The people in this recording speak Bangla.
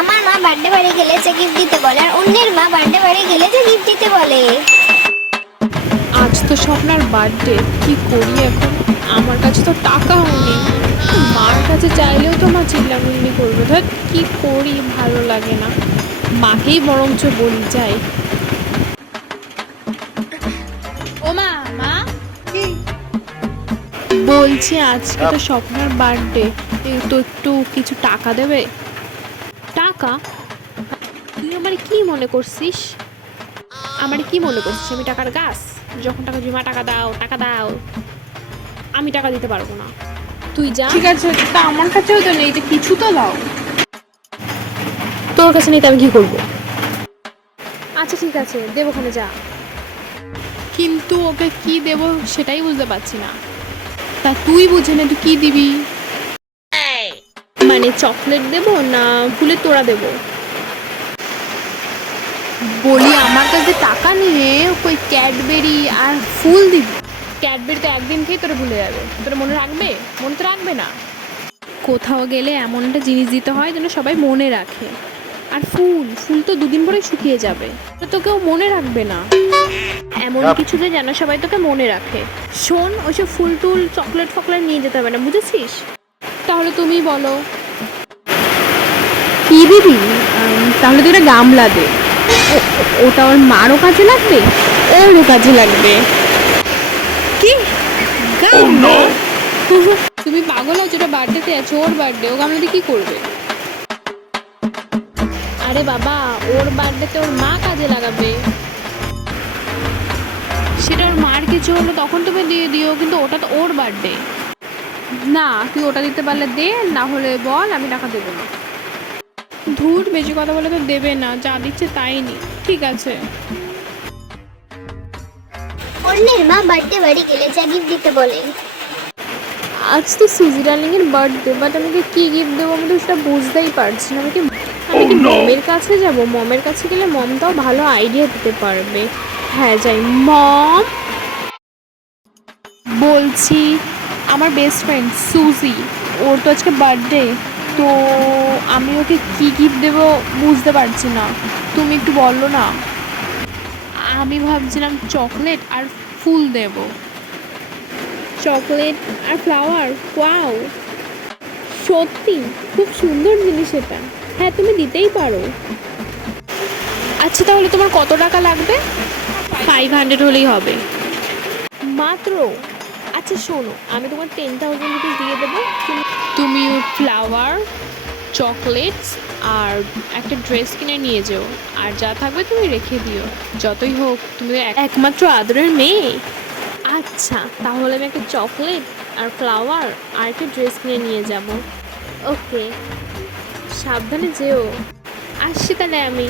আমার মা বার্থডে বাড়ি গেলে যে গিফট দিতে বলে, আর অন্যের মা বার্থডে বাড়ি গেলে যে গিফট দিতে বলে। আজ তো স্বপ্নার বার্থডে, কি করি এখন? আমার কাছে তো টাকাও নেই, মার কাছে চাইলেও তো মা চিল্লামিল্লি করবে। ধর কি করি, ভালো লাগে না। মাকেই বরঞ্চ বলি যাই। ও মা, মা বলছি আজকে তো স্বপ্নার বার্থডে, তো একটু কিছু টাকা দেবে। টাকা? তুই আমার কি মনে করছিস? আমার কি মনে করছিস আমি টাকার গাছ? যখন টাকা জমা, টাকা দাও টাকা দাও, আমি টাকা দিতে পারবো না। তুই যা। ঠিক আছে, তা আমার কাছেও তো নেই, তো কিছু তো দাও। তোর কাছে নিতে আমি কি করবো? আচ্ছা ঠিক আছে, দেব, ওখানে যা। কিন্তু ওকে কি দেব সেটাই বুঝতে পারছি না। তা তুই বুঝে না, তুই কি দিবি? মানে চকলেট দেব না ফুলের তোড়া দেব? বলি আমার কাছে টাকা নিয়ে ওই ক্যাডবেরি আর ফুল দিবি? ক্যাডবেরি তো একদিন খেয়ে তোরা ভুলে যাবে, তোরা মনে রাখবে? মনে তো রাখবে না। কোথাও গেলে এমন একটা জিনিস দিতে হয় যেন সবাই মনে রাখে। আর ফুল ফুল তো দুদিন পরে শুকিয়ে যাবে, তো কেউ মনে রাখবে না। এমন কিছু যে যেন সবাই তোকে মনে রাখে। শোন, ওইসব ফুল টুল চকলেট ফকলেট নিয়ে যেতে হবে না, বুঝেছিস? তাহলে তুমি বলো কি দিবি? তাহলে তুই একটা গামলা দে। ওটা ওর মারও কাজে লাগবে, ওরও কাজে লাগবে। কি গামলা? তুমি পাগল হও? যেটা বার্থডেতে আছে, ওর বার্থডে, ও গামলা দিয়ে কি করবে? আরে বাবা, ওর বার্থডেতে ওর মা কাজে লাগাবে। সেটা ওর মার কিছু হলো তখন তুমি দিয়ে দিও, কিন্তু ওটা তো ওর বার্থডে না। তুই ওটা দিতে পারলে দে, না হলে বল আমি টাকা দেবো না। ধুর, বেশি কথা বলে তো দেবে না, যা দিচ্ছে তাই নি। ঠিক আছে। অন্যের মা বার্থডে বাড়ি গেলে যে গিফট দিতে বলে। আজ তো সুজি ডার্লিং এর বার্থডে, বাট আমি কি গিফট দেবো আমি তো সেটা বুঝতেই পারছি না। আমি কি মমের কাছে যাব? মমের কাছে গেলে মম তাও ভালো আইডিয়া দিতে পারবে। হ্যাঁ যাই। মম, বলছি আমার বেস্ট ফ্রেন্ড সুজি, ওর তো আজকে বার্থডে, তো আমি ওকে কি গিফট দেবো বুঝতে পারছি না। তুমি একটু বলো না। আমি ভাবছিলাম চকলেট আর ফুল দেব। চকলেট আর ফ্লাওয়ার? ওয়াও, সত্যি খুব সুন্দর জিনিস এটা। হ্যাঁ, তুমি দিতেই পারো। আচ্ছা তাহলে তোমার কত টাকা লাগবে? 500 হলেই হবে মাত্র। আচ্ছা শোনো, আমি তোমার 10,000 রুপিস দিয়ে দেবো। তুমি ফ্লাওয়ার, চকলেটস আর একটা ড্রেস কিনে নিয়ে যেও, আর যা থাকবে তুমি রেখে দিও। যতই হোক তুমি একমাত্র আদরের মেয়ে। আচ্ছা তাহলে আমি একটা চকলেট আর ফ্লাওয়ার আর একটা ড্রেস কিনে নিয়ে যাব। ওকে, সাবধানে যেও। আসছি তাহলে আমি।